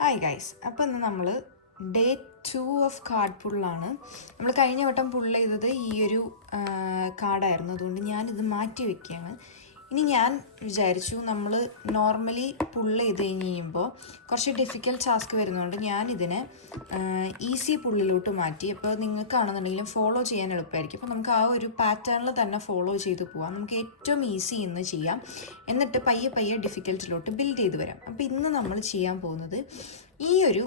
Hi guys, അപ്പോൾ ഇന്ന് നമ്മൾ ഡേ 2 ഓഫ് കാർഡ് പുള്ളാണ്. നമ്മൾ കഴിഞ്ഞ വട്ടം പുള്ള് ചെയ്തത് ഈ ഒരു കാർഡായിരുന്നു, അതുകൊണ്ട് ഞാനിത് മാറ്റി വയ്ക്കുകയാണ്. ഇനി ഞാൻ വിചാരിച്ചു നമ്മൾ നോർമലി പുള്ള് ചെയ്ത് കഴിയുമ്പോൾ കുറച്ച് ഡിഫിക്കൽട്ട് ടാസ്ക് വരുന്നതുകൊണ്ട് ഞാനിതിനെ ഈസി പുള്ളിലോട്ട് മാറ്റി. അപ്പോൾ നിങ്ങൾക്കാണെന്നുണ്ടെങ്കിലും ഫോളോ ചെയ്യാൻ എളുപ്പമായിരിക്കും. അപ്പോൾ നമുക്ക് ആ ഒരു പാറ്റേണിൽ തന്നെ ഫോളോ ചെയ്ത് പോവാം. നമുക്ക് ഏറ്റവും ഈസി ഇന്ന് ചെയ്യാം, എന്നിട്ട് പയ്യെ പയ്യെ ഡിഫിക്കൽട്ടിലോട്ട് ബിൽഡ് ചെയ്ത് വരാം. അപ്പോൾ ഇന്ന് നമ്മൾ ചെയ്യാൻ പോകുന്നത് ഈ ഒരു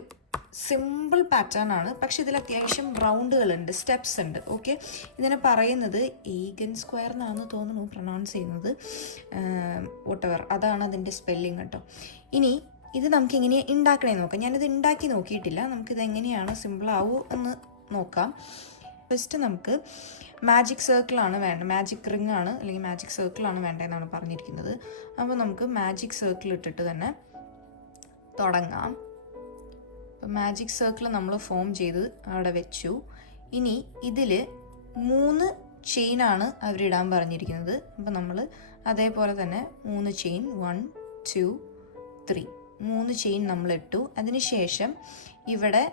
സിമ്പിൾ പാറ്റേൺ ആണ്, പക്ഷെ ഇതിൽ അത്യാവശ്യം റൗണ്ടുകളുണ്ട്, സ്റ്റെപ്സ് ഉണ്ട്. ഓക്കെ, ഇതിനെ പറയുന്നത് ഈഗൻ സ്ക്വയർ എന്നാണെന്ന് തോന്നുന്നു പ്രൊനൗൺസ് ചെയ്യുന്നത്, വോട്ടെവർ, അതാണ് അതിൻ്റെ സ്പെല്ലിങ് കേട്ടോ. ഇനി ഇത് നമുക്ക് എങ്ങനെ ഉണ്ടാക്കണമെന്ന് നോക്കാം. ഞാനിത് ഉണ്ടാക്കി നോക്കിയിട്ടില്ല, നമുക്കിത് എങ്ങനെയാണ് സിമ്പിളാവൂ എന്ന് നോക്കാം. ഫസ്റ്റ് നമുക്ക് മാജിക് സർക്കിളാണ് വേണ്ടത്, മാജിക് റിംഗ് ആണ് അല്ലെങ്കിൽ മാജിക് സർക്കിളാണ് വേണ്ടതെന്നാണ് പറഞ്ഞിരിക്കുന്നത്. അപ്പോൾ നമുക്ക് മാജിക് സർക്കിൾ ഇട്ടിട്ട് തന്നെ തുടങ്ങാം. അപ്പോൾ മാജിക് സർക്കിൾ നമ്മൾ ഫോം ചെയ്ത് അവിടെ വെച്ചു. ഇനി ഇതിൽ 3 ചെയിനാണ് അവരിടാൻ പറഞ്ഞിരിക്കുന്നത്. അപ്പോൾ നമ്മൾ അതേപോലെ തന്നെ 3 ചെയിൻ 1 2 3 3 ചെയിൻ നമ്മൾ ഇട്ടു. അതിനുശേഷം ഇവിടെ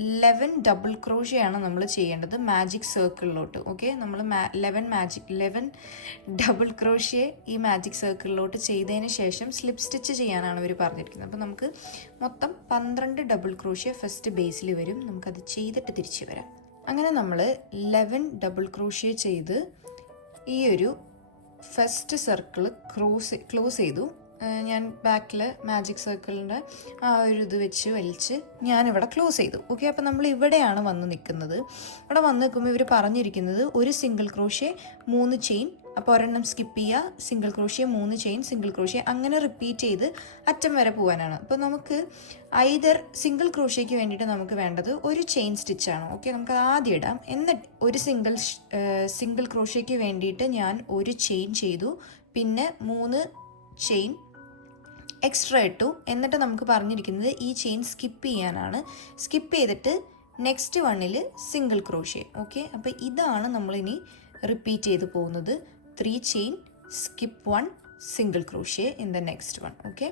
11 ഡബിൾ ക്രോഷ്യയാണ് നമ്മൾ ചെയ്യേണ്ടത് മാജിക് സർക്കിളിലോട്ട്. ഓക്കെ, നമ്മൾ 11 ഡബിൾ ക്രോഷ്യ ഈ മാജിക് സർക്കിളിലോട്ട് ചെയ്തതിന് ശേഷം സ്ലിപ്പ് സ്റ്റിച്ച് ചെയ്യാനാണ് അവർ പറഞ്ഞിരിക്കുന്നത്. അപ്പോൾ നമുക്ക് മൊത്തം 12 ഡബിൾ ക്രോഷ്യ ഫസ്റ്റ് ബേസിൽ വരും. നമുക്കത് ചെയ്തിട്ട് തിരിച്ച് വരാം. അങ്ങനെ നമ്മൾ 11 ഡബിൾ ക്രോഷ്യ ചെയ്ത് ഈ ഒരു ഫസ്റ്റ് സർക്കിൾ ക്ലോസ് ചെയ്തു. ഞാൻ ബാക്കിൽ മാജിക് സർക്കിളിൻ്റെ ആ ഒരു ഇത് വെച്ച് വലിച്ച് ഞാനിവിടെ ക്ലോസ് ചെയ്തു. ഓക്കെ, അപ്പോൾ നമ്മൾ ഇവിടെയാണ് വന്ന് നിൽക്കുന്നത്. ഇവിടെ വന്ന് നിൽക്കുമ്പോൾ ഇവർ പറഞ്ഞിരിക്കുന്നത് ഒരു സിംഗിൾ ക്രോഷ്യ 3 ചെയിൻ, അപ്പോൾ ഒരെണ്ണം സ്കിപ്പ് ചെയ്യുക, single crochet 3 chain, single crochet, അങ്ങനെ റിപ്പീറ്റ് ചെയ്ത് അറ്റം വരെ പോകാനാണ്. അപ്പോൾ നമുക്ക് ഐദർ സിംഗിൾ ക്രോഷ്യയ്ക്ക് വേണ്ടിയിട്ട് നമുക്ക് വേണ്ടത് ഒരു ചെയിൻ സ്റ്റിച്ചാണ്. ഓക്കെ, നമുക്ക് ആദ്യം ഇടാം. എന്നിട്ട് ഒരു സിംഗിൾ ക്രോഷ്യയ്ക്ക് വേണ്ടിയിട്ട് ഞാൻ ഒരു ചെയിൻ ചെയ്തു, പിന്നെ 3 ചെയിൻ എക്സ്ട്രാ ഇട്ടു. എന്നിട്ട് നമുക്ക് പറഞ്ഞിരിക്കുന്നത് ഈ ചെയിൻ സ്കിപ്പ് ചെയ്യാനാണ്. സ്കിപ്പ് ചെയ്തിട്ട് നെക്സ്റ്റ് വണ്ണിൽ സിംഗിൾ ക്രോഷ്യ. ഓക്കെ, അപ്പോൾ ഇതാണ് നമ്മളിനി റിപ്പീറ്റ് ചെയ്ത് പോകുന്നത്. 3 chain, skip 1, single crochet in the next one. Okay,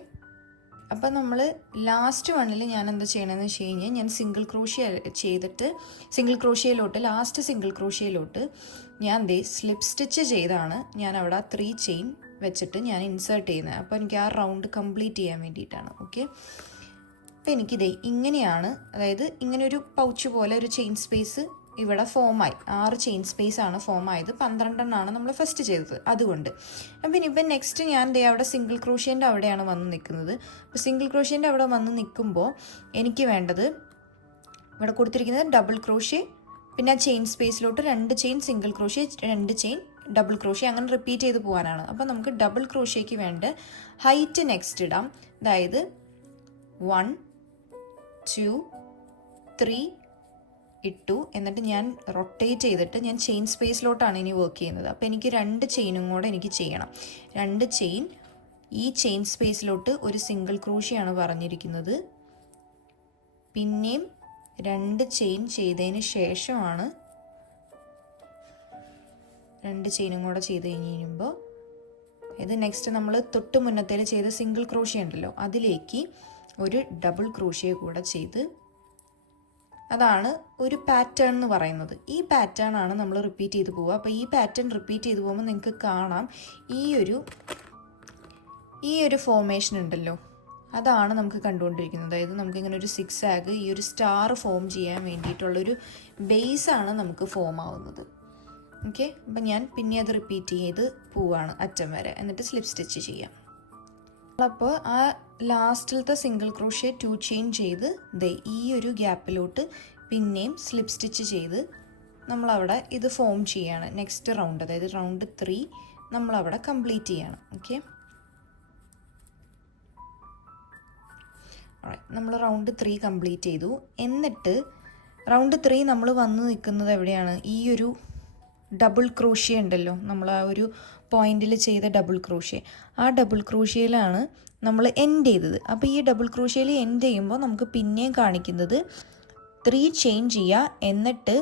അപ്പോൾ നമ്മൾ ലാസ്റ്റ് വണ്ണിൽ ഞാൻ എന്താ ചെയ്യണമെന്ന് വെച്ച് കഴിഞ്ഞാൽ ഞാൻ സിംഗിൾ ക്രോഷ്യ ചെയ്തിട്ട് ലാസ്റ്റ് സിംഗിൾ ക്രോഷ്യയിലോട്ട് ഞാൻ സ്ലിപ്പ് സ്റ്റിച്ച് ചെയ്താണ് ഞാൻ അവിടെ 3 ചെയിൻ വെച്ചിട്ട് ഞാൻ ഇൻസേർട്ട് ചെയ്യുന്നത്. അപ്പോൾ എനിക്ക് ആ റൗണ്ട് കംപ്ലീറ്റ് ചെയ്യാൻ വേണ്ടിയിട്ടാണ്. ഓക്കെ, അപ്പോൾ എനിക്കിതേ ഇങ്ങനെയാണ്, അതായത് ഇങ്ങനെ ഒരു പൗച്ച് പോലെ ഒരു ചെയിൻ സ്പേസ് ഇവിടെ ഫോമായി. 6 ചെയിൻ സ്പേസ് ആണ് ഫോം ആയത്. 12 എണ്ണമാണ് നമ്മൾ ഫസ്റ്റ് ചെയ്തത്, അതുകൊണ്ട്. അപ്പം ഇനിയിപ്പം നെക്സ്റ്റ് ഞാൻ അവിടെ സിംഗിൾ ക്രോഷ്യേൻ്റെ അവിടെയാണ് വന്ന് നിൽക്കുന്നത്. അപ്പോൾ സിംഗിൾ ക്രോഷ്യേൻ്റെ അവിടെ വന്ന് നിൽക്കുമ്പോൾ എനിക്ക് വേണ്ടത് ഇവിടെ കൊടുത്തിരിക്കുന്നത് ഡബിൾ ക്രോഷ്യ, പിന്നെ ആ ചെയിൻ സ്പേസിലോട്ട് 2 chain single crochet, 2 chain double crochet, അങ്ങനെ റിപ്പീറ്റ് ചെയ്ത് പോകാനാണ്. അപ്പോൾ നമുക്ക് ഡബിൾ ക്രോഷ്യയ്ക്ക് വേണ്ട ഹൈറ്റ് നെക്സ്റ്റ് ഇടാം. അതായത് 1 2 3 ഇട്ടു. എന്നിട്ട് ഞാൻ റൊട്ടേറ്റ് ചെയ്തിട്ട് ഞാൻ ചെയിൻ സ്പേസിലോട്ടാണ് ഇനി വർക്ക് ചെയ്യുന്നത്. അപ്പോൾ എനിക്ക് 2 ചെയിനും കൂടെ എനിക്ക് ചെയ്യണം. 2 ചെയിൻ, ഈ ചെയിൻ സ്പേസിലോട്ട് ഒരു സിംഗിൾ ക്രോഷ്യയാണ് പറഞ്ഞിരിക്കുന്നത്. പിന്നെയും 2 ചെയിൻ ചെയ്തതിന് ശേഷമാണ് 2 ചെയിനും കൂടെ ചെയ്ത് കഴിയുമ്പോൾ ഇത് നെക്സ്റ്റ് നമ്മൾ തൊട്ട് മുന്നത്തേൽ ചെയ്ത സിംഗിൾ ക്രോഷ്യ ഉണ്ടല്ലോ, അതിലേക്ക് ഒരു ഡബിൾ ക്രോഷ്യ കൂടെ ചെയ്ത്, അതാണ് ഒരു പാറ്റേൺ എന്ന് പറയുന്നത്. ഈ പാറ്റേൺ ആണ് നമ്മൾ റിപ്പീറ്റ് ചെയ്ത് പോവുക. അപ്പോൾ ഈ പാറ്റേൺ റിപ്പീറ്റ് ചെയ്ത് പോകുമ്പോൾ നിങ്ങൾക്ക് കാണാം ഈ ഒരു ഫോർമേഷൻ ഉണ്ടല്ലോ, അതാണ് നമുക്ക് കണ്ടുകൊണ്ടിരിക്കുന്നത്. അതായത് നമുക്കിങ്ങനെ ഒരു 6 ആഗ്, ഈ ഒരു സ്റ്റാർ ഫോം ചെയ്യാൻ വേണ്ടിയിട്ടുള്ളൊരു ബേസാണ് നമുക്ക് ഫോം ആവുന്നത്. ഓക്കെ, അപ്പം ഞാൻ പിന്നെ അത് റിപ്പീറ്റ് ചെയ്ത് പോവാണ് അറ്റം വരെ, എന്നിട്ട് സ്ലിപ്പ് സ്റ്റിച്ച് ചെയ്യാം. അപ്പോൾ ആ ലാസ്റ്റിലത്തെ സിംഗിൾ ക്രോഷ്യ 2 ചെയിൻ ചെയ്ത് ഈ ഒരു ഗ്യാപ്പിലോട്ട് പിന്നെയും സ്ലിപ്പ് സ്റ്റിച്ച് ചെയ്ത് നമ്മളവിടെ ഇത് ഫോം ചെയ്യാണ്. നെക്സ്റ്റ് റൗണ്ട്, അതായത് റൗണ്ട് 3 നമ്മളവിടെ കംപ്ലീറ്റ് ചെയ്യണം. ഓക്കെ, നമ്മൾ റൗണ്ട് 3 കംപ്ലീറ്റ് ചെയ്തു. എന്നിട്ട് റൗണ്ട് 3 നമ്മൾ വന്ന് നിൽക്കുന്നത് എവിടെയാണ്? ഈ ഒരു ഡബിൾ ക്രോഷ്യ ഉണ്ടല്ലോ, നമ്മൾ ആ ഒരു പോയിന്റിൽ ചെയ്ത ഡബിൾ ക്രോഷ്യ, ആ ഡബിൾ ക്രോഷ്യയിലാണ് നമ്മൾ എൻഡ് ചെയ്തത്. അപ്പോൾ ഈ ഡബിൾ ക്രോഷ്യയിൽ എൻഡ് ചെയ്യുമ്പോൾ നമുക്ക് പിന്നെയും കാണിക്കുന്നത് 3 ചെയിൻ ചെയ്യുക, എന്നിട്ട്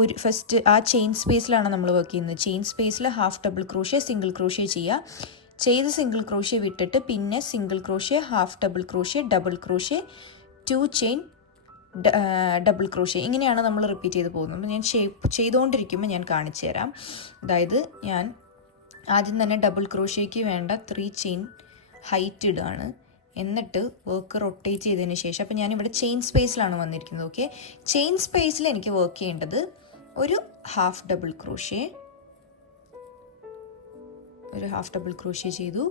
ഒരു ഫസ്റ്റ് ആ ചെയിൻ സ്പേസിലാണ് നമ്മൾ വർക്ക് ചെയ്യുന്നത്. ചെയിൻ സ്പേസിൽ half double crochet, single crochet ചെയ്യുക, ചെയ്ത് സിംഗിൾ ക്രോഷ്യ വിട്ടിട്ട് പിന്നെ single crochet, half double crochet, double crochet, 2 chain, double crochet, ഇങ്ങനെയാണ് നമ്മൾ റിപ്പീറ്റ് ചെയ്ത് പോകുന്നത്. ഞാൻ ചെയ്തുകൊണ്ടിരിക്കുമ്പോൾ ഞാൻ കാണിച്ചു തരാം. അതായത് ഞാൻ ആദ്യം തന്നെ ഡബിൾ ക്രോഷ്യയ്ക്ക് വേണ്ട 3 ചെയിൻ ഹൈറ്റ് ഇടുകയാണ്. എന്നിട്ട് വർക്ക് റൊട്ടേറ്റ് ചെയ്തതിന് ശേഷം, അപ്പോൾ ഞാനിവിടെ ചെയിൻ സ്പേസിലാണ് വന്നിരിക്കുന്നത്. ഓക്കെ, ചെയിൻ സ്പേസിൽ എനിക്ക് വർക്ക് ചെയ്യേണ്ടത് ഒരു ഹാഫ് ഡബിൾ ക്രോഷ്യ ചെയ്തു,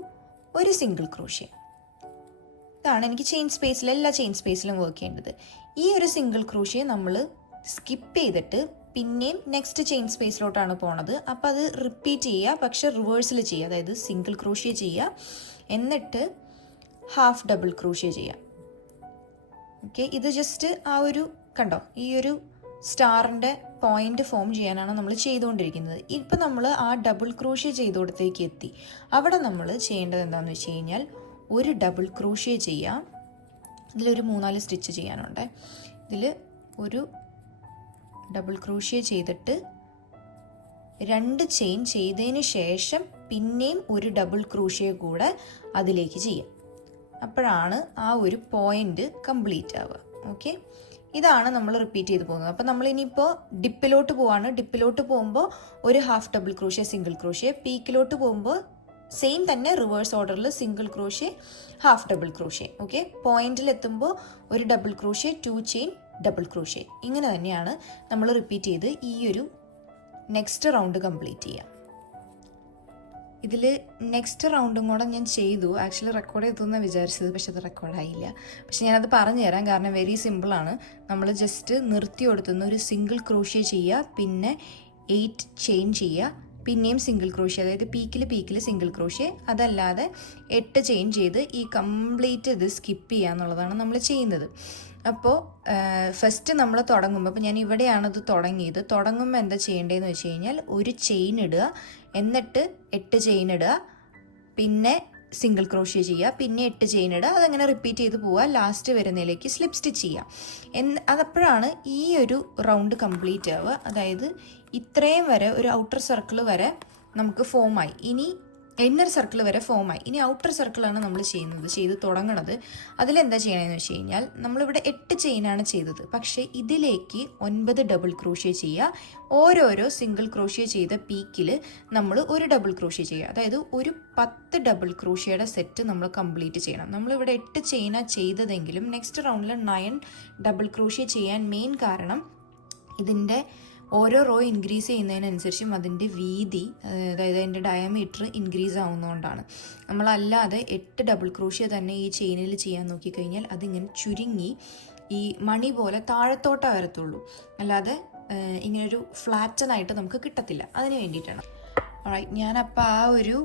ഒരു സിംഗിൾ ക്രോഷ്യ. ഇതാണ് എനിക്ക് ചെയിൻ സ്പേസിൽ, എല്ലാ ചെയിൻ സ്പേസിലും വർക്ക് ചെയ്യേണ്ടത്. ഈ ഒരു സിംഗിൾ ക്രോഷ്യ നമ്മൾ സ്കിപ്പ് ചെയ്തിട്ട് പിന്നെയും നെക്സ്റ്റ് ചെയിൻ സ്പേസിലോട്ടാണ് പോണത്. അപ്പോൾ അത് റിപ്പീറ്റ് ചെയ്യുക, പക്ഷെ റിവേഴ്സിൽ ചെയ്യുക. അതായത് സിംഗിൾ ക്രോഷ്യ ചെയ്യുക, എന്നിട്ട് ഹാഫ് ഡബിൾ ക്രോഷ്യ ചെയ്യുക. ഓക്കെ, ഇത് ജസ്റ്റ് ആ ഒരു കണ്ടോ, ഈ ഒരു സ്റ്റാറിൻ്റെ പോയിന്റ് ഫോം ചെയ്യാനാണ് നമ്മൾ ചെയ്തുകൊണ്ടിരിക്കുന്നത്. ഇപ്പം നമ്മൾ ആ ഡബിൾ ക്രോഷ്യ ചെയ്തോടത്തേക്ക് എത്തി. അവിടെ നമ്മൾ ചെയ്യേണ്ടത് എന്താണെന്ന് വെച്ച് കഴിഞ്ഞാൽ ഒരു ഡബിൾ ക്രോഷ്യ ചെയ്യാം. ഇതിലൊരു 3-4 സ്റ്റിച്ച് ചെയ്യാനുണ്ട്. ഇതിൽ ഒരു ഡബിൾ ക്രോഷ്യ ചെയ്തിട്ട് 2 ചെയിൻ ചെയ്തതിന് ശേഷം പിന്നെയും ഒരു ഡബിൾ ക്രോഷ്യ കൂടെ അതിലേക്ക് ചെയ്യാം. അപ്പോഴാണ് ആ ഒരു പോയിന്റ് കംപ്ലീറ്റ് ആവുക. ഓക്കെ, ഇതാണ് നമ്മൾ റിപ്പീറ്റ് ചെയ്ത് പോകുന്നത്. അപ്പോൾ നമ്മൾ ഇനിയിപ്പോൾ ഡിപ്പിലോട്ട് പോവാണ്. ഡിപ്പിലോട്ട് പോകുമ്പോൾ ഒരു half double crochet, single crochet. പീക്കിലോട്ട് പോകുമ്പോൾ സെയിം തന്നെ റിവേഴ്സ് ഓർഡറിൽ single crochet, half double crochet. Okay, പോയിന്റിൽ എത്തുമ്പോൾ ഒരു double crochet, 2 chain, double crochet. ഇങ്ങനെ തന്നെയാണ് നമ്മൾ റിപ്പീറ്റ് ചെയ്ത് ഈ ഒരു നെക്സ്റ്റ് റൗണ്ട് കംപ്ലീറ്റ് ചെയ്യാം. ഇതിൽ നെക്സ്റ്റ് റൗണ്ടും കൂടെ ഞാൻ ചെയ്തു. ആക്ച്വലി റെക്കോർഡ് ചെയ്തെന്നാണ് വിചാരിച്ചത്, പക്ഷെ അത് റെക്കോർഡായില്ല. പക്ഷെ ഞാനത് പറഞ്ഞു തരാം, കാരണം വെരി സിമ്പിളാണ്. നമ്മൾ ജസ്റ്റ് നിർത്തി കൊടുത്തുന്ന ഒരു സിംഗിൾ ക്രോഷ്യ ചെയ്യുക, പിന്നെ 8 ചെയിൻ ചെയ്യുക, പിന്നെയും സിംഗിൾ ക്രോഷ്യ, അതായത് പീക്കിൽ സിംഗിൾ ക്രോഷ്യ. അതല്ലാതെ 8 ചെയിൻ ചെയ്ത് ഈ കംപ്ലീറ്റ് ഇത് സ്കിപ്പ് ചെയ്യുക എന്നുള്ളതാണ് നമ്മൾ ചെയ്യുന്നത്. അപ്പോൾ ഫസ്റ്റ് നമ്മൾ തുടങ്ങുമ്പോൾ, അപ്പോൾ ഞാൻ ഇവിടെയാണത് തുടങ്ങിയത്. തുടങ്ങുമ്പോൾ എന്താ ചെയ്യേണ്ടതെന്ന് വെച്ച് കഴിഞ്ഞാൽ ഒരു ചെയിൻ ഇടുക, എന്നിട്ട് 8 ചെയിൻ ഇടുക, പിന്നെ സിംഗിൾ ക്രോഷ്യ ചെയ്യുക, പിന്നെ 8 ചെയിൻ ഇടുക. അതങ്ങനെ റിപ്പീറ്റ് ചെയ്ത് പോവുക. ലാസ്റ്റ് വരുന്നതിലേക്ക് സ്ലിപ്പ് സ്റ്റിച്ച് ചെയ്യുക. അതപ്പോഴാണ് ഈ ഒരു റൗണ്ട് കംപ്ലീറ്റ് ആവുക. അതായത് ഇത്രയും വരെ ഒരു ഔട്ടർ സർക്കിൾ വരെ നമുക്ക് ഫോമായി. ഇനി ഇന്നർ സർക്കിൾ വരെ ഫോമായി. ഇനി ഔട്ടർ സർക്കിളാണ് നമ്മൾ ചെയ്ത് തുടങ്ങണത്. അതിലെന്താ ചെയ്യണമെന്ന് വെച്ച് കഴിഞ്ഞാൽ നമ്മളിവിടെ 8 ചെയിനാണ് ചെയ്തത്, പക്ഷേ ഇതിലേക്ക് 9 ഡബിൾ ക്രോഷ്യ ചെയ്യുക. ഓരോരോ സിംഗിൾ ക്രോഷ്യ ചെയ്ത പീക്കിൽ നമ്മൾ ഒരു ഡബിൾ ക്രോഷ്യ ചെയ്യുക. അതായത് ഒരു 10 ഡബിൾ ക്രോഷ്യയുടെ സെറ്റ് നമ്മൾ കംപ്ലീറ്റ് ചെയ്യണം. നമ്മളിവിടെ 8 ചെയിനാണ് ചെയ്തതെങ്കിലും നെക്സ്റ്റ് റൗണ്ടിൽ 9 ഡബിൾ ക്രോഷ്യ ചെയ്യാൻ മെയിൻ കാരണം ഇതിൻ്റെ ഓരോ റോ ഇൻക്രീസ് ചെയ്യുന്നതിനനുസരിച്ചും അതിൻ്റെ വീതി, അതായത് അതിൻ്റെ ഡയമീറ്റർ ഇൻക്രീസ് ആവുന്നതുകൊണ്ടാണ്. നമ്മളല്ലാതെ 8 ഡബിൾ ക്രോഷ്യ തന്നെ ഈ ചെയിനിൽ ചെയ്യാൻ നോക്കിക്കഴിഞ്ഞാൽ അതിങ്ങനെ ചുരുങ്ങി ഈ മണി പോലെ താഴത്തോട്ടേ വരത്തുള്ളൂ, അല്ലാതെ ഇങ്ങനൊരു ഫ്ലാറ്റനായിട്ട് നമുക്ക് കിട്ടത്തില്ല. അതിന് വേണ്ടിയിട്ടാണ്. ഞാനപ്പോൾ ആ ഒരു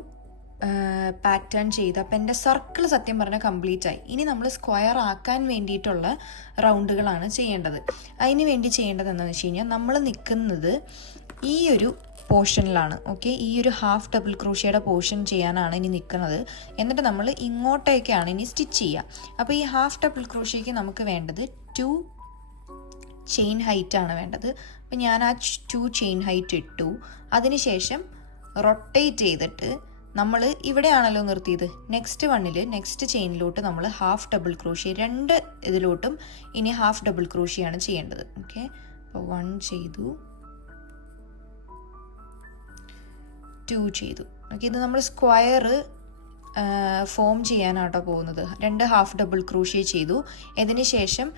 പാറ്റേൺ ചെയ്ത്, അപ്പം എൻ്റെ സർക്കിൾ സത്യം പറഞ്ഞാൽ കംപ്ലീറ്റ് ആയി. ഇനി നമ്മൾ സ്ക്വയർ ആക്കാൻ വേണ്ടിയിട്ടുള്ള റൗണ്ടുകളാണ് ചെയ്യേണ്ടത്. അതിന് വേണ്ടി ചെയ്യേണ്ടത് എന്താണെന്ന് വെച്ച് കഴിഞ്ഞാൽ നമ്മൾ നിൽക്കുന്നത് ഈ ഒരു പോർഷനിലാണ്. ഓക്കെ, ഈ ഒരു ഹാഫ് ഡബിൾ ക്രോഷ്യയുടെ പോർഷൻ ചെയ്യാനാണ് ഇനി നിൽക്കുന്നത്. എന്നിട്ട് നമ്മൾ ഇങ്ങോട്ടേക്കാണ് ഇനി സ്റ്റിച്ച് ചെയ്യുക. അപ്പോൾ ഈ ഹാഫ് ഡബിൾ ക്രോഷ്യയ്ക്ക് നമുക്ക് വേണ്ടത് 2 ചെയിൻ ഹൈറ്റാണ് വേണ്ടത്. അപ്പം ഞാൻ ആ 2 ചെയിൻ ഹൈറ്റ് ഇട്ടു. അതിനുശേഷം റൊട്ടേറ്റ് ചെയ്തിട്ട് നമ്മൾ ഇവിടെയാണല്ലോ നിർത്തിയത്, നെക്സ്റ്റ് ചെയിനിലോട്ട് നമ്മൾ ഹാഫ് ഡബിൾ ക്രോഷ്യ, 2 ഇതിലോട്ടും ഇനി ഹാഫ് ഡബിൾ ക്രോഷ്യയാണ് ചെയ്യേണ്ടത്. ഓക്കെ, അപ്പോൾ 1 ചെയ്തു, 2 ചെയ്തു. ഓക്കെ, ഇത് നമ്മൾ സ്ക്വയർ ഫോം ചെയ്യാനാട്ടോ പോകുന്നത്. 2 ഹാഫ് ഡബിൾ ക്രോഷ്യ ചെയ്തു. ഇതിന് ശേഷം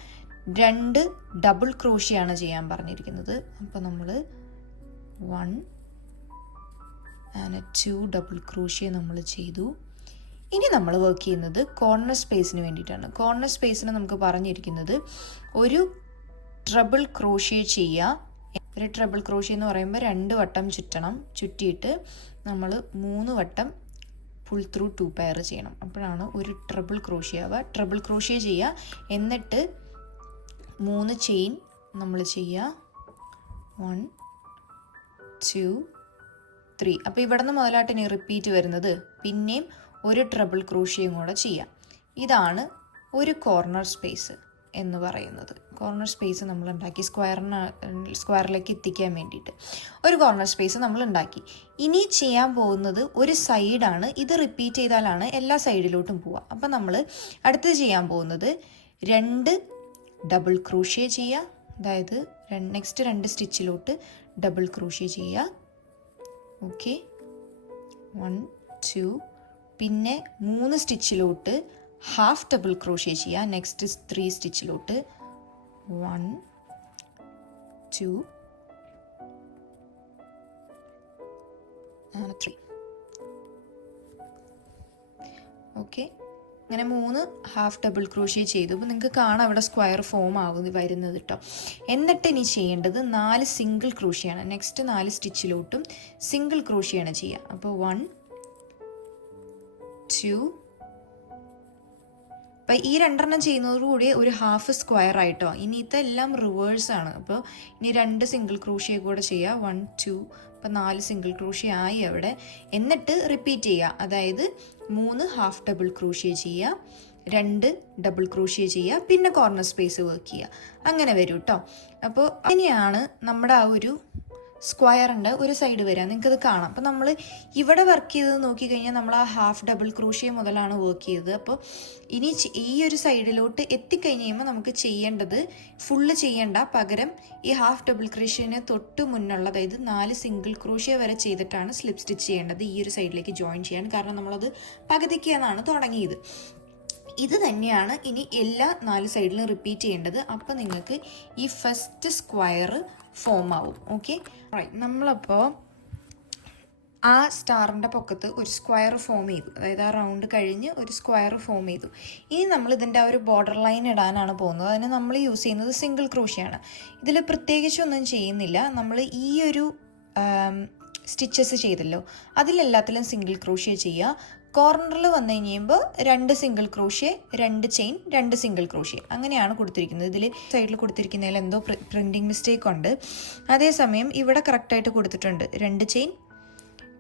2 ഡബിൾ ക്രോഷ്യയാണ് ചെയ്യാൻ പറഞ്ഞിരിക്കുന്നത്. അപ്പോൾ നമ്മൾ 1 ആൻഡ് 2 ഡബിൾ ക്രോഷ്യ നമ്മൾ ചെയ്തു. ഇനി നമ്മൾ വർക്ക് ചെയ്യുന്നത് കോർണർ സ്പേസിന് വേണ്ടിയിട്ടാണ്. കോർണർ സ്പേസിന് നമുക്ക് പറഞ്ഞിരിക്കുന്നത് ഒരു ട്രബിൾ ക്രോഷ്യ ചെയ്യുക. ഒരു ട്രബിൾ ക്രോഷ്യ എന്ന് പറയുമ്പോൾ 2 വട്ടം ചുറ്റണം. ചുറ്റിയിട്ട് നമ്മൾ 3 വട്ടം പുൾ ത്രൂ 2 പെയർ ചെയ്യണം. അപ്പോഴാണ് ഒരു ട്രബിൾ ക്രോഷ്യ ആവുക. ട്രബിൾ ക്രോഷ്യ ചെയ്യുക, എന്നിട്ട് 3 ചെയിൻ നമ്മൾ ചെയ്യുക. 1 2 3. അപ്പോൾ ഇവിടെ നിന്ന് മുതലായിട്ട് ഇനി റിപ്പീറ്റ് വരുന്നത് പിന്നെയും ഒരു ട്രബിൾ ക്രോഷ്യയും കൂടെ ചെയ്യാം. ഇതാണ് ഒരു കോർണർ സ്പേസ്. എന്ന് പറയുന്നത്. കോർണർ സ്പേസ് നമ്മൾ ഉണ്ടാക്കി സ്ക്വയറിലേക്ക് എത്തിക്കാൻ വേണ്ടിയിട്ട് ഒരു കോർണർ സ്പേസ് നമ്മൾ ഉണ്ടാക്കി. ഇനി ചെയ്യാൻ പോകുന്നത് ഒരു സൈഡാണ്. ഇത് റിപ്പീറ്റ് ചെയ്താലാണ് എല്ലാ സൈഡിലോട്ടും പോവുക. അപ്പം നമ്മൾ അടുത്തത് ചെയ്യാൻ പോകുന്നത് 2 ഡബിൾ ക്രോഷ്യ ചെയ്യുക. അതായത് നെക്സ്റ്റ് 2 സ്റ്റിച്ചിലോട്ട് ഡബിൾ ക്രോഷ്യ ചെയ്യുക. ഓക്കെ, 1 2, പിന്നെ 3 സ്റ്റിച്ചിലോട്ട് ഹാഫ് ഡബിൾ ക്രോഷ്യ ചെയ്യുക. നെക്സ്റ്റ് 3 സ്റ്റിച്ചിലോട്ട് 1 2 3. ഓക്കെ, അങ്ങനെ 3 ഹാഫ് ഡബിൾ ക്രോഷ്യ ചെയ്തു. അപ്പോൾ നിങ്ങൾക്ക് കാണാം അവിടെ സ്ക്വയർ ഫോം വരുന്നത് കേട്ടോ. എന്നിട്ട് ഇനി ചെയ്യേണ്ടത് 4 സിംഗിൾ ക്രോഷ്യയാണ്. നെക്സ്റ്റ് 4 സ്റ്റിച്ചിലോട്ടും സിംഗിൾ ക്രോഷ്യയാണ് ചെയ്യുക. അപ്പോൾ 1 2. അപ്പോൾ ഈ 2 ചെയ്യുന്നതോടുകൂടി ഒരു ഹാഫ് സ്ക്വയർ ആയിട്ടോ. ഇനി ഇതെല്ലാം റിവേഴ്സാണ്. അപ്പോൾ ഇനി 2 സിംഗിൾ ക്രോഷ്യ കൂടെ ചെയ്യുക. 1 2, അപ്പോൾ 4 സിംഗിൾ ക്രോഷ്യ ആയി അവിടെ. എന്നിട്ട് റിപ്പീറ്റ് ചെയ്യുക. അതായത് 3 ഹാഫ് ഡബിൾ ക്രോഷ്യ ചെയ്യുക, 2 ഡബിൾ ക്രോഷ്യ ചെയ്യുക, പിന്നെ കോർണർ സ്പേസ് വർക്ക് ചെയ്യുക. അങ്ങനെ വരും കേട്ടോ. അപ്പോൾ അങ്ങനെയാണ് നമ്മുടെ ആ ഒരു സ്ക്വയറിൻ്റെ ഒരു സൈഡ് വരിക. നിങ്ങൾക്കത് കാണാം. അപ്പോൾ നമ്മൾ ഇവിടെ വർക്ക് ചെയ്തത് നോക്കിക്കഴിഞ്ഞാൽ നമ്മൾ ആ ഹാഫ് ഡബിൾ ക്രോഷ്യ മുതലാണ് വർക്ക് ചെയ്തത്. അപ്പോൾ ഇനി ഈ ഒരു സൈഡിലോട്ട് എത്തിക്കഴിഞ്ഞ് കഴിയുമ്പോൾ നമുക്ക് ചെയ്യേണ്ടത് ഫുള്ള് ചെയ്യേണ്ട, പകരം ഈ ഹാഫ് ഡബിൾ ക്രോഷ്യന് തൊട്ട് മുന്നുള്ള, അതായത് 4 സിംഗിൾ ക്രോഷ്യ വരെ ചെയ്തിട്ടാണ് സ്ലിപ്പ് സ്റ്റിച്ച് ചെയ്യേണ്ടത് ഈ ഒരു സൈഡിലേക്ക് ജോയിൻ ചെയ്യാൻ. കാരണം നമ്മളത് പകുതിക്കാണ് തുടങ്ങിയത്. ഇത് തന്നെയാണ് ഇനി എല്ലാ 4 സൈഡിലും റിപ്പീറ്റ് ചെയ്യേണ്ടത്. അപ്പോൾ നിങ്ങൾക്ക് ഈ ഫസ്റ്റ് സ്ക്വയർ ഫോം ആവും. ഓക്കെ, നമ്മളപ്പോൾ ആ സ്റ്റാറിൻ്റെ പൊക്കത്ത് ഒരു സ്ക്വയർ ഫോം ചെയ്തു. അതായത് ആ റൗണ്ട് കഴിഞ്ഞ് ഒരു സ്ക്വയർ ഫോം ചെയ്തു. ഇനി നമ്മൾ ഇതിൻ്റെ ആ ഒരു ബോർഡർ ലൈൻ ഇടാനാണ് പോകുന്നത്. അതിന് നമ്മൾ യൂസ് ചെയ്യുന്നത് സിംഗിൾ ക്രോഷ്യയാണ്. ഇതിൽ പ്രത്യേകിച്ചൊന്നും ചെയ്യുന്നില്ല. നമ്മൾ ഈ ഒരു സ്റ്റിച്ചസ് ചെയ്തല്ലോ, അതിലെല്ലാത്തിലും സിംഗിൾ ക്രോഷ്യ ചെയ്യുക. കോർണറിൽ വന്നു കഴിയുമ്പോൾ 2 single crochet, 2 chain, 2 single crochet, അങ്ങനെയാണ് കൊടുത്തിരിക്കുന്നത്. ഇതിൽ സൈഡിൽ കൊടുത്തിരിക്കുന്നതിൽ എന്തോ പ്രിൻറ്റിങ് മിസ്റ്റേക്ക് ഉണ്ട്. അതേസമയം ഇവിടെ കറക്റ്റായിട്ട് കൊടുത്തിട്ടുണ്ട് 2 ചെയിൻ,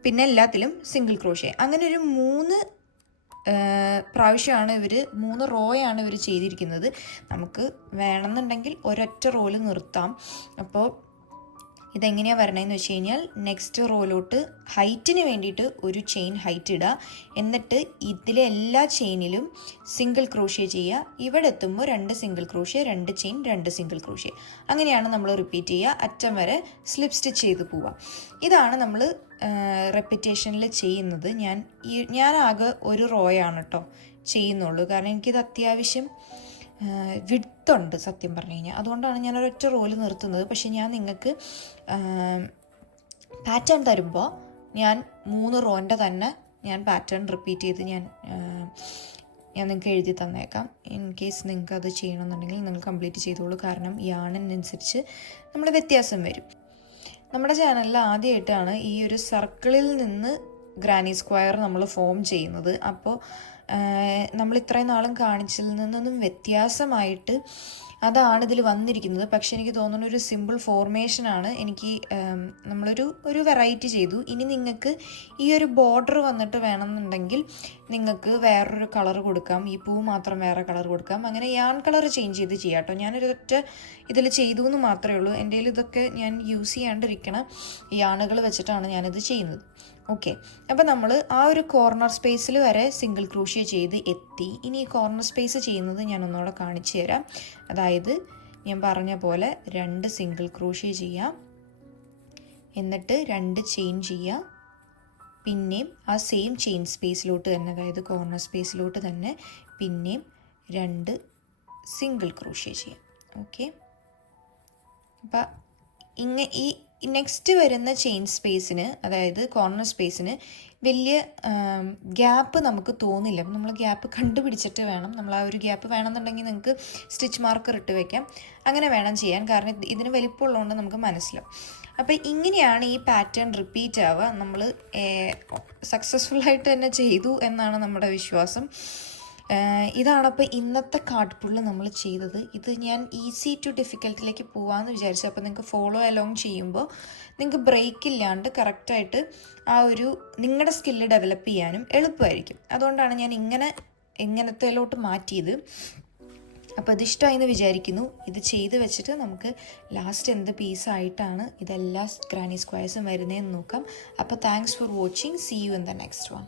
പിന്നെ എല്ലാത്തിലും സിംഗിൾ ക്രോഷ്യ. അങ്ങനെ ഒരു 3 പ്രാവശ്യമാണ് 3 റോയാണ് ഇവർ ചെയ്തിരിക്കുന്നത്. നമുക്ക് വേണമെന്നുണ്ടെങ്കിൽ ഒരൊറ്റ റോയിൽ നിർത്താം. അപ്പോൾ ഇതെങ്ങനെയാണ് വരണതെന്ന് വെച്ച് കഴിഞ്ഞാൽ നെക്സ്റ്റ് റോയിലോട്ട് ഹൈറ്റിന് വേണ്ടിയിട്ട് ഒരു ചെയിൻ ഹൈറ്റ് ഇടുക. എന്നിട്ട് ഇതിലെ എല്ലാ ചെയിനിലും സിംഗിൾ ക്രോഷ്യ ചെയ്യുക. ഇവിടെ എത്തുമ്പോൾ 2 single crochet, 2 chain, 2 single crochet. അങ്ങനെയാണ് നമ്മൾ റിപ്പീറ്റ് ചെയ്യുക. അറ്റം വരെ സ്ലിപ്പ് സ്റ്റിച്ച് ചെയ്ത് പോവുക. ഇതാണ് നമ്മൾ റെപ്പിറ്റേഷനിൽ ചെയ്യുന്നത്. ഞാൻ ആകെ ഒരു റോയാണ് കേട്ടോ ചെയ്യുന്നുള്ളൂ. കാരണം എനിക്കിത് അത്യാവശ്യം വിഡ്ത്തുണ്ട് സത്യം പറഞ്ഞു കഴിഞ്ഞാൽ. അതുകൊണ്ടാണ് ഞാൻ ഒരൊറ്റ റോല് നിർത്തുന്നത്. പക്ഷെ ഞാൻ നിങ്ങൾക്ക് പാറ്റേൺ തരുമ്പോൾ ഞാൻ 3 റോൻ്റെ തന്നെ ഞാൻ പാറ്റേൺ റിപ്പീറ്റ് ചെയ്ത് ഞാൻ നിങ്ങൾക്ക് എഴുതി തന്നേക്കാം. ഇൻ കേസ് നിങ്ങൾക്ക് അത് ചെയ്യണമെന്നുണ്ടെങ്കിൽ നിങ്ങൾ കംപ്ലീറ്റ് ചെയ്തോളൂ. കാരണം യാണിനനുസരിച്ച് നമ്മൾ വ്യത്യാസം വരും. നമ്മുടെ ചാനലിൽ ആദ്യമായിട്ടാണ് ഈ ഒരു സർക്കിളിൽ നിന്ന് ഗ്രാനി സ്ക്വയർ നമ്മൾ ഫോം ചെയ്യുന്നത്. അപ്പോൾ നമ്മൾ ഇത്രയും നാളും കാണിച്ചതിൽ നിന്നൊന്നും വ്യത്യാസമായിട്ട് അതാണ് ഇതിൽ വന്നിരിക്കുന്നത്. പക്ഷെ എനിക്ക് തോന്നുന്ന ഒരു സിമ്പിൾ ഫോർമേഷനാണ്. എനിക്ക് നമ്മളൊരു വെറൈറ്റി ചെയ്തു. ഇനി നിങ്ങൾക്ക് ഈ ഒരു ബോർഡർ വന്നിട്ട് വേണമെന്നുണ്ടെങ്കിൽ നിങ്ങൾക്ക് വേറൊരു കളർ കൊടുക്കാം. ഈ പൂ മാത്രം വേറെ കളർ കൊടുക്കാം. അങ്ങനെ യാൺ കളർ ചേഞ്ച് ചെയ്ത് ചെയ്യാം കേട്ടോ. ഞാനൊരൊറ്റ ഇതിൽ ചെയ്തു എന്ന് മാത്രമേ ഉള്ളൂ. എൻ്റെ കയ്യിൽ ഇതൊക്കെ ഞാൻ യൂസ് ചെയ്യാണ്ടിരിക്കണ യാണുകൾ വെച്ചിട്ടാണ് ഞാനിത് ചെയ്യുന്നത്. ഓക്കെ, അപ്പോൾ നമ്മൾ ആ ഒരു കോർണർ സ്പേസിൽ വരെ സിംഗിൾ ക്രോഷ്യ ചെയ്ത് എത്തി. ഇനി ഈ കോർണർ സ്പേസ് ചെയ്യുന്നത് ഞാൻ ഒന്നുകൂടെ കാണിച്ചു തരാം. അതായത് ഞാൻ പറഞ്ഞ പോലെ 2 സിംഗിൾ ക്രോഷ്യ ചെയ്യാം, എന്നിട്ട് 2 ചെയിൻ ചെയ്യാം, പിന്നെയും ആ സെയിം ചെയിൻ സ്പേസിലോട്ട് തന്നെ, അതായത് കോർണർ സ്പേസിലോട്ട് തന്നെ പിന്നെയും 2 സിംഗിൾ ക്രോഷ്യ ചെയ്യാം. ഓക്കെ, അപ്പം ഈ നെക്സ്റ്റ് വരുന്ന ചെയിൻ സ്പേസിന്, അതായത് കോർണർ സ്പേസിന് വലിയ ഗ്യാപ്പ് നമുക്ക് തോന്നില്ല. അപ്പം നമ്മൾ ഗ്യാപ്പ് കണ്ടുപിടിച്ചിട്ട് വേണം. നമ്മൾ ആ ഒരു ഗ്യാപ്പ് വേണമെന്നുണ്ടെങ്കിൽ നിങ്ങൾക്ക് സ്റ്റിച്ച് മാർക്കർ ഇട്ട് വയ്ക്കാം. അങ്ങനെ വേണം ചെയ്യാൻ. കാരണം ഇതിന് വലിപ്പമുള്ളതുകൊണ്ട് നമുക്ക് മനസ്സിലാവും. അപ്പോൾ ഇങ്ങനെയാണ് ഈ പാറ്റേൺ റിപ്പീറ്റ് ആവുക. നമ്മൾ സക്സസ്ഫുള്ളായിട്ട് തന്നെ ചെയ്തു എന്നാണ് നമ്മുടെ വിശ്വാസം. ഇതാണപ്പോൾ ഇന്നത്തെ കാർഡ് പുള്ള് നമ്മൾ ചെയ്തത്. ഇത് ഞാൻ ഈസി ടു ഡിഫിക്കൽട്ടിലേക്ക് പോകാമെന്ന് വിചാരിച്ചു. അപ്പോൾ നിങ്ങൾക്ക് ഫോളോ അലോങ് ചെയ്യുമ്പോൾ നിങ്ങൾക്ക് ബ്രേക്ക് ഇല്ലാണ്ട് കറക്റ്റായിട്ട് ആ ഒരു നിങ്ങളുടെ സ്കില്ല് ഡെവലപ്പ് ചെയ്യാനും എളുപ്പമായിരിക്കും. അതുകൊണ്ടാണ് ഞാൻ ഇങ്ങനത്തേലോട്ട് മാറ്റിയത്. അപ്പോൾ ഇത് ഇഷ്ടമായെന്ന് വിചാരിക്കുന്നു. ഇത് ചെയ്ത് വെച്ചിട്ട് നമുക്ക് ലാസ്റ്റ് എന്ത് പീസായിട്ടാണ് ഇതെല്ലാ ഗ്രാനി സ്ക്വയർസും വരുന്നതെന്ന് നോക്കാം. അപ്പോൾ thanks for watching. See you in the next one.